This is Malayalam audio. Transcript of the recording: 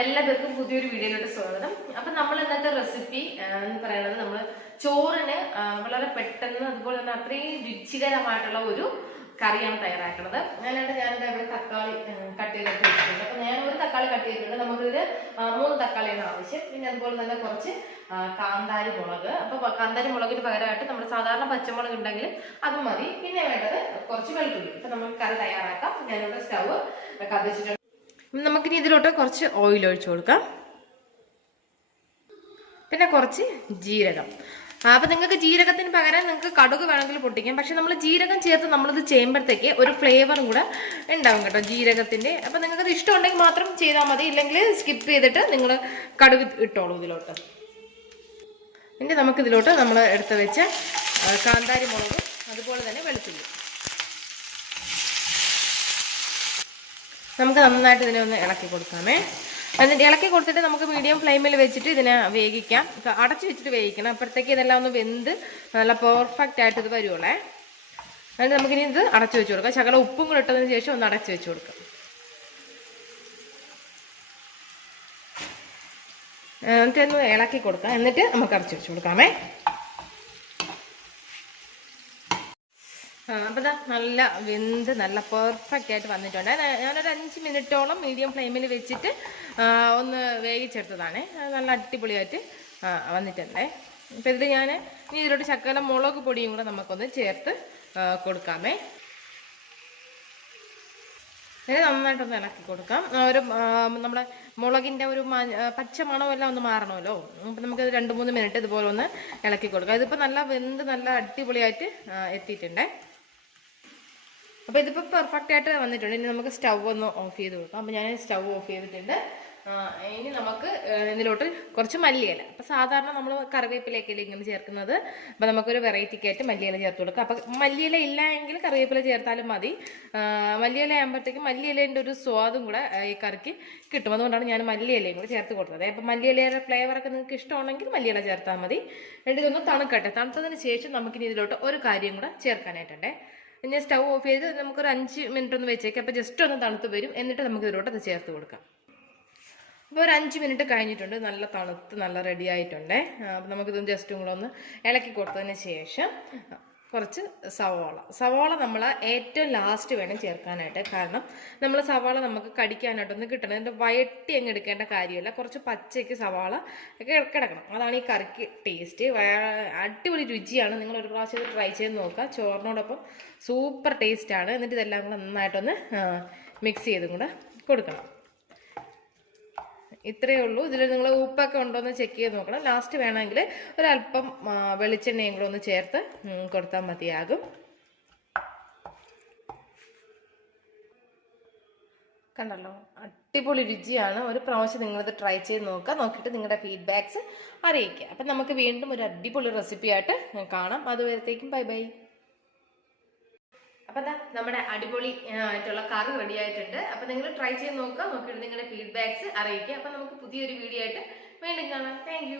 എല്ലാവർക്കും പുതിയൊരു വീഡിയോയിലോട്ട് സ്വാഗതം. അപ്പൊ നമ്മൾ ഇന്നത്തെ റെസിപ്പി എന്ന് പറയുന്നത് നമ്മൾ ചോറിന് വളരെ പെട്ടെന്ന് അതുപോലെ തന്നെ അത്രയും രുചികരമായിട്ടുള്ള ഒരു കറിയാണ് തയ്യാറാക്കുന്നത്. ഞാനായിട്ട് ഞാനിത് ഇവിടെ തക്കാളി കട്ട് ചെയ്തിട്ട് വെച്ചിട്ടുണ്ട്. അപ്പൊ ഞാൻ ഒരു തക്കാളി കട്ട് ചെയ്തിട്ടുണ്ട്. നമുക്കിത് മൂന്ന് തക്കാളിയാണ് ആവശ്യം. പിന്നെ അതുപോലെ തന്നെ കുറച്ച് കാന്താരി മുളക്. അപ്പൊ കാന്താരി മുളകിന് പകരമായിട്ട് നമ്മൾ സാധാരണ പച്ചമുളക് ഉണ്ടെങ്കിൽ അതും മതി. പിന്നെ വേണ്ടത് കുറച്ച് വെളുത്തുള്ളി. അപ്പൊ നമുക്ക് കറി തയ്യാറാക്കാം. ഞാനിവിടെ സ്റ്റവ് കത്തിച്ചിട്ടുണ്ട്. നമുക്കിനി ഇതിലോട്ട് കുറച്ച് ഓയിൽ ഒഴിച്ചു കൊടുക്കാം. പിന്നെ കുറച്ച് ജീരകം. അപ്പം നിങ്ങൾക്ക് ജീരകത്തിന് പകരം നിങ്ങൾക്ക് കടുക് വേണമെങ്കിൽ പൊട്ടിക്കാം. പക്ഷെ നമ്മൾ ജീരകം ചേർത്ത് നമ്മളിത് ചെയ്യുമ്പോഴത്തേക്ക് ഒരു ഫ്ലേവറും കൂടെ ഉണ്ടാവും കേട്ടോ ജീരകത്തിന്റെ. അപ്പൊ നിങ്ങൾക്ക് ഇത് ഇഷ്ടമുണ്ടെങ്കിൽ മാത്രം ചെയ്താൽ മതി. ഇല്ലെങ്കിൽ സ്കിപ്പ് ചെയ്തിട്ട് നിങ്ങൾ കടുക് ഇട്ടോളൂ ഇതിലോട്ട്. ഇനി നമുക്കിതിലോട്ട് നമ്മൾ എടുത്ത് വെച്ച കാന്താരി മുളകും അതുപോലെ തന്നെ വെളുത്തുള്ളി നമുക്ക് നന്നായിട്ട് ഇതിനെ ഒന്ന് ഇളക്കി കൊടുക്കാമേ. എന്നിട്ട് ഇളക്കി കൊടുത്തിട്ട് നമുക്ക് മീഡിയം ഫ്ലെയിമിൽ വെച്ചിട്ട് ഇതിനെ വേവിക്കാം. അടച്ചു വെച്ചിട്ട് വേവിക്കണം. അപ്പോഴത്തേക്ക് ഇതെല്ലാം ഒന്ന് വെന്ത് നല്ല പെർഫെക്റ്റ് ആയിട്ട് ഇത് വരുവുള്ളേ എന്നിട്ട് നമുക്കിനി ഇത് അടച്ചു വെച്ച് കൊടുക്കാം. ശകലം ഉപ്പും കൂടെ ഇട്ടതിന് ശേഷം ഒന്ന് അടച്ചു വെച്ച് കൊടുക്കാം. എന്നിട്ട് ഒന്ന് ഇളക്കി കൊടുക്കാം. എന്നിട്ട് നമുക്ക് അടച്ചു വെച്ച് കൊടുക്കാമേ. അപ്പൊ ദാ നല്ല വെന്ത് നല്ല പെർഫെക്റ്റ് ആയിട്ട് വന്നിട്ടുണ്ട്. ഞാനൊരു അഞ്ച് മിനിറ്റോളം മീഡിയം ഫ്ലെയിമിൽ വെച്ചിട്ട് ഒന്ന് വേവിച്ചെടുത്തതാണ്. നല്ല അടിപൊളിയായിട്ട് വന്നിട്ടുണ്ടേ. അപ്പൊ ഇതിൽ ഞാൻ ഇനി ഇതിലോട്ട് ശക്കല മുളക് പൊടിയും കൂടെ നമുക്കൊന്ന് ചേർത്ത് കൊടുക്കാമേ. ഇത് നന്നായിട്ടൊന്ന് ഇളക്കി കൊടുക്കാം. ഒരു നമ്മുടെ മുളകിന്റെ ഒരു പച്ച മണമെല്ലാം ഒന്ന് മാറണമല്ലോ. അപ്പം നമുക്ക് രണ്ട് മൂന്ന് മിനിറ്റ് ഇതുപോലെ ഒന്ന് ഇളക്കി കൊടുക്കാം. ഇതിപ്പോൾ നല്ല വെന്ത് നല്ല അടിപൊളിയായിട്ട് എത്തിയിട്ടുണ്ടേ. അപ്പോൾ ഇതിപ്പോൾ പെർഫെക്റ്റ് ആയിട്ട് വന്നിട്ടുണ്ട്. ഇനി നമുക്ക് സ്റ്റവ് ഒന്ന് ഓഫ് ചെയ്ത് കൊടുക്കാം. അപ്പോൾ ഞാൻ സ്റ്റവ് ഓഫ് ചെയ്തിട്ടുണ്ട്. ഇനി നമുക്ക് ഇതിലോട്ട് കുറച്ച് മല്ലിയില. അപ്പോൾ സാധാരണ നമ്മൾ കറിവേപ്പിലയൊക്കെയല്ലേ ഇങ്ങനെ ചേർക്കുന്നത്. അപ്പോൾ നമുക്കൊരു വെറൈറ്റിക്ക് ആയിട്ട് മല്ലിയില ചേർത്ത് കൊടുക്കാം. അപ്പോൾ മല്ലിയില ഇല്ല എങ്കിൽ കറിവേപ്പില ചേർത്താലും മതി. മല്ലിയില ആകുമ്പോഴത്തേക്കും മല്ലിയിലേന്റെ ഒരു സ്വാദും കൂടെ ഈ കറിക്ക് കിട്ടും. അതുകൊണ്ടാണ് ഞാൻ മല്ലിയിലയും കൂടെ ചേർത്ത് കൊടുത്തത്. അപ്പോൾ മല്ലിയിലയുടെ ഫ്ലേവറൊക്കെ നിങ്ങൾക്ക് ഇഷ്ടമാണെങ്കിൽ മല്ലിയില ചേർത്താൽ മതി. എന്നിട്ട് തണുക്കട്ടെ. തണുത്തതിന് ശേഷം നമുക്കിനി ഇതിലോട്ട് ഒരു കാര്യം കൂടെ ചേർക്കാനായിട്ടുണ്ടേ. ഇനി സ്റ്റൗ ഓഫ് ചെയ്ത് നമുക്കൊരു അഞ്ച് മിനിറ്റ് ഒന്ന് വെച്ചേക്കാം. അപ്പോൾ ജസ്റ്റ് ഒന്ന് തണുത്ത് വരും. എന്നിട്ട് നമുക്ക് ഇതിലോട്ട് അത് ചേർത്ത് കൊടുക്കാം. അപ്പോൾ ഒരു അഞ്ച് മിനിറ്റ് കഴിഞ്ഞിട്ടുണ്ട്. നല്ല തണുത്ത് നല്ല റെഡി ആയിട്ടുണ്ടേ. അപ്പോൾ നമുക്കിതൊന്ന് ജസ്റ്റും കൂടെ ഒന്ന് ഇളക്കി കൊടുത്തതിന് ശേഷം കുറച്ച് സവാള. സവാള നമ്മൾ ഏറ്റവും ലാസ്റ്റ് വേണം ചേർക്കാനായിട്ട്. കാരണം നമ്മൾ സവാള നമുക്ക് കടിക്കാനായിട്ടൊന്നും കിട്ടണം അതിന്റെ വയറ്റി അങ്ങ് എടുക്കേണ്ട കാര്യമില്ല. കുറച്ച് പച്ചയ്ക്ക് സവാള കിടക്കണം. അതാണ് ഈ കറിക്ക് ടേസ്റ്റ് അടിപൊളി രുചിയാണ്. നിങ്ങൾ ഒരു പ്രാവശ്യം ട്രൈ ചെയ്ത് നോക്കുക. ചോറിനോടൊപ്പം സൂപ്പർ ടേസ്റ്റാണ് എന്നിട്ട് ഇതെല്ലാം കൂടെ നന്നായിട്ടൊന്ന് മിക്സ് ചെയ്തും കൂടെ കൊടുക്കണം. ഇത്രയേ ഉള്ളൂ. ഇതിൽ നിങ്ങൾ ഉപ്പൊക്കെ ഉണ്ടോ എന്ന് ചെക്ക് ചെയ്ത് നോക്കണം. ലാസ്റ്റ് വേണമെങ്കിൽ ഒരല്പം വെളിച്ചെണ്ണയും കൂടെ ഒന്ന് ചേർത്ത് കൊടുത്താൽ മതിയാകും. കണ്ടല്ലോ? അടിപൊളി രുചിയാണ്. ഒരു പ്രാവശ്യം നിങ്ങളിത് ട്രൈ ചെയ്ത് നോക്കുക. നോക്കിയിട്ട് നിങ്ങളുടെ ഫീഡ്ബാക്ക്സ് അറിയിക്കുക. അപ്പം നമുക്ക് വീണ്ടും ഒരു അടിപൊളി റെസിപ്പിയായിട്ട് കാണാം. അതുവരത്തേക്കും ബൈ ബൈ അപ്പൊ ദാ നമ്മുടെ അടിപൊളി ആയിട്ടുള്ള കാർ റെഡി ആയിട്ടുണ്ട്. അപ്പൊ നിങ്ങൾ ട്രൈ ചെയ്ത് നോക്കുക. നോക്കിയിട്ട് നിങ്ങളുടെ ഫീഡ്ബാക്സ് അറിയിക്കുക. അപ്പൊ നമുക്ക് പുതിയൊരു വീഡിയോ ആയിട്ട് വീണ്ടും കാണാം. താങ്ക്